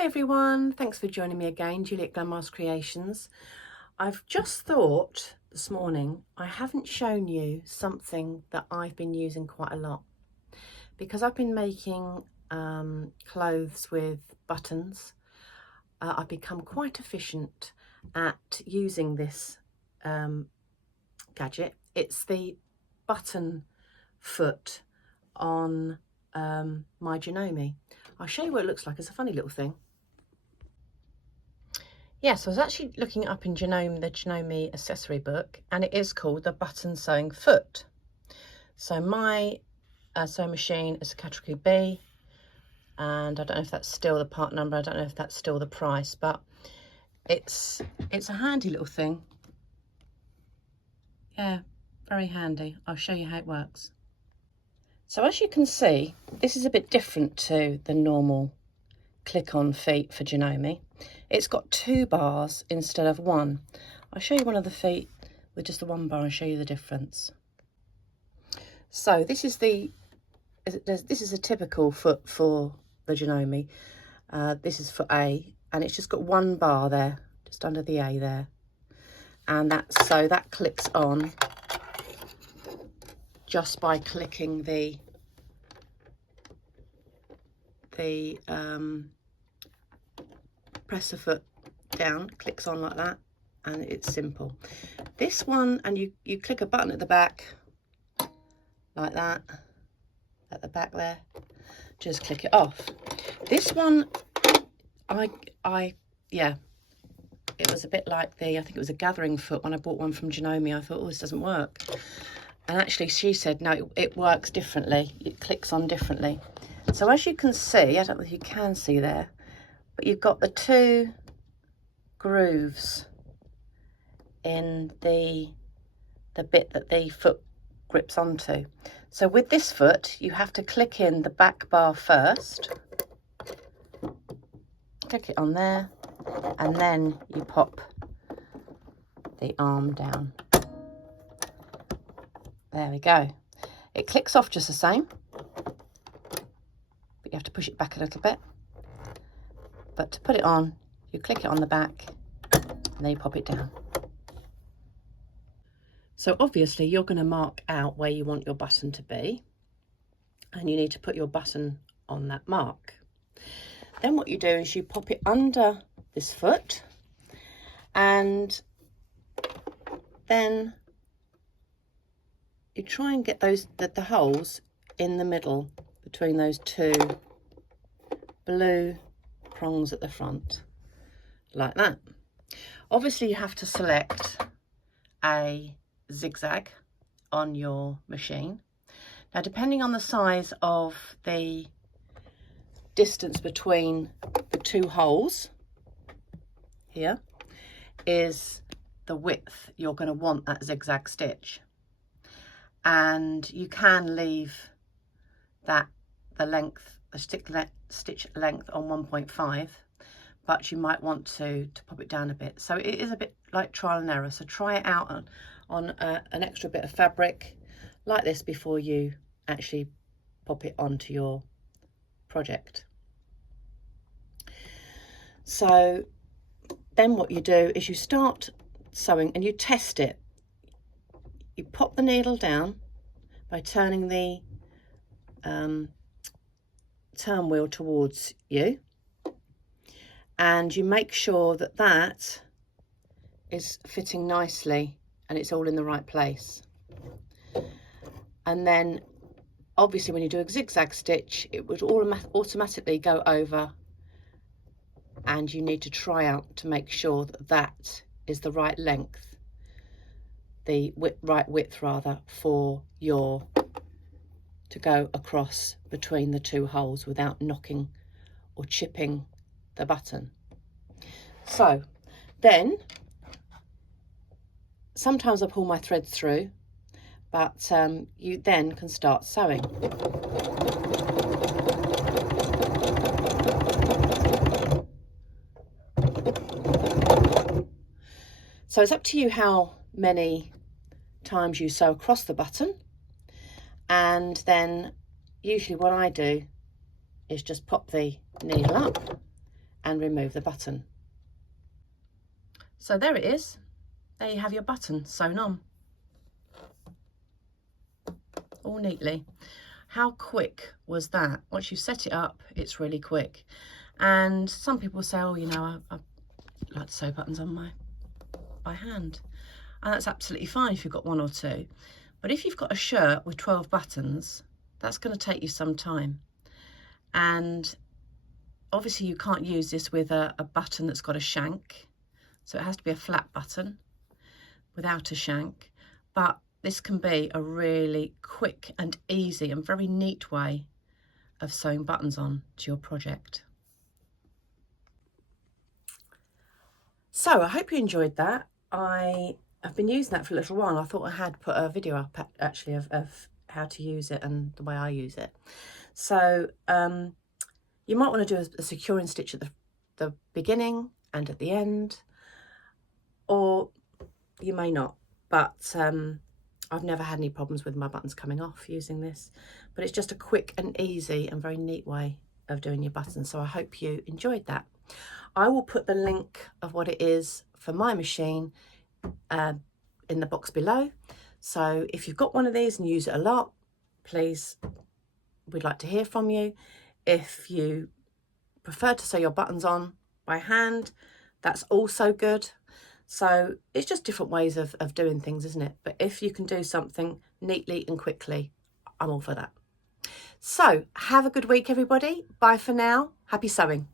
Hi everyone, thanks for joining me again, Juliet Glamars Creations. I've just thought this morning I haven't shown you something that I've been using quite a lot, because I've been making clothes with buttons. I've become quite efficient at using this gadget. It's the button foot on my Janome. I'll show you what it looks like. It's a funny little thing. Yes, I was actually looking up in Janome, the Janome accessory book, and it is called the Button Sewing Foot. So my sewing machine is a category B, and I don't know if that's still the part number, I don't know if that's still the price, but it's a handy little thing. Yeah, very handy. I'll show you how it works. So as you can see, this is a bit different to the normal click-on feet for Janome. It's got 2 bars instead of 1. I'll show you one of the feet with just the 1 bar and show you the difference. So this is a typical foot for the Janome. This is for A, and it's just got 1 bar there, just under the A there, and that clicks on just by clicking the press the foot down, clicks on like that, and it's simple. This one, and you click a button at the back like that, at the back there, just click it off. This one, yeah, it was a bit like I think it was a gathering foot when I bought one from Janome. I thought, oh, this doesn't work. And actually she said, no, it works differently. It clicks on differently. So as you can see, I don't know if you can see there, but you've got the 2 grooves in the bit that the foot grips onto. So with this foot, you have to click in the back bar first, click it on there, and then you pop the arm down. There we go. It clicks off just the same, but you have to push it back a little bit. But to put it on, you click it on the back and then you pop it down. So obviously you're going to mark out where you want your button to be, and you need to put your button on that mark. Then what you do is you pop it under this foot, and then you try and get the holes in the middle between those 2 blue prongs at the front, like that. Obviously you have to select a zigzag on your machine. Now, depending on the size of the distance between the 2 holes here is the width you're going to want that zigzag stitch. And you can leave the stitch length on 1.5, but you might want to pop it down a bit. So it is a bit like trial and error. So try it out on an extra bit of fabric like this before you actually pop it onto your project. So then what you do is you start sewing and you test it. You pop the needle down by turning the turn wheel towards you, and you make sure that that is fitting nicely and it's all in the right place. And then obviously when you do a zigzag stitch, it would automatically go over, and you need to try out to make sure that that is the right length, the right width rather, for to go across between the 2 holes without knocking or chipping the button. So then sometimes I pull my thread through, but you then can start sewing. So it's up to you how many times you sew across the button, and then usually what I do is just pop the needle up and remove the button. So there it is. There you have your button sewn on, all neatly. How quick was that? Once you set it up, it's really quick. And some people say, oh, you know, I like to sew buttons on by hand. And that's absolutely fine if you've got 1 or 2. But if you've got a shirt with 12 buttons, that's going to take you some time. And obviously you can't use this with a button that's got a shank. So it has to be a flat button without a shank. But this can be a really quick and easy and very neat way of sewing buttons on to your project. So I hope you enjoyed that. I've been using that for a little while. I thought I had put a video up actually of how to use it and the way I use it. So you might want to do a securing stitch at the beginning and at the end, or you may not, but I've never had any problems with my buttons coming off using this. But it's just a quick and easy and very neat way of doing your buttons, so I hope you enjoyed that. I will put the link of what it is for my machine in the box below. So if you've got one of these and use it a lot, please, we'd like to hear from you. If you prefer to sew your buttons on by hand, that's also good. So it's just different ways of doing things, isn't it? But if you can do something neatly and quickly, I'm all for that. So have a good week, everybody. Bye for now. Happy sewing.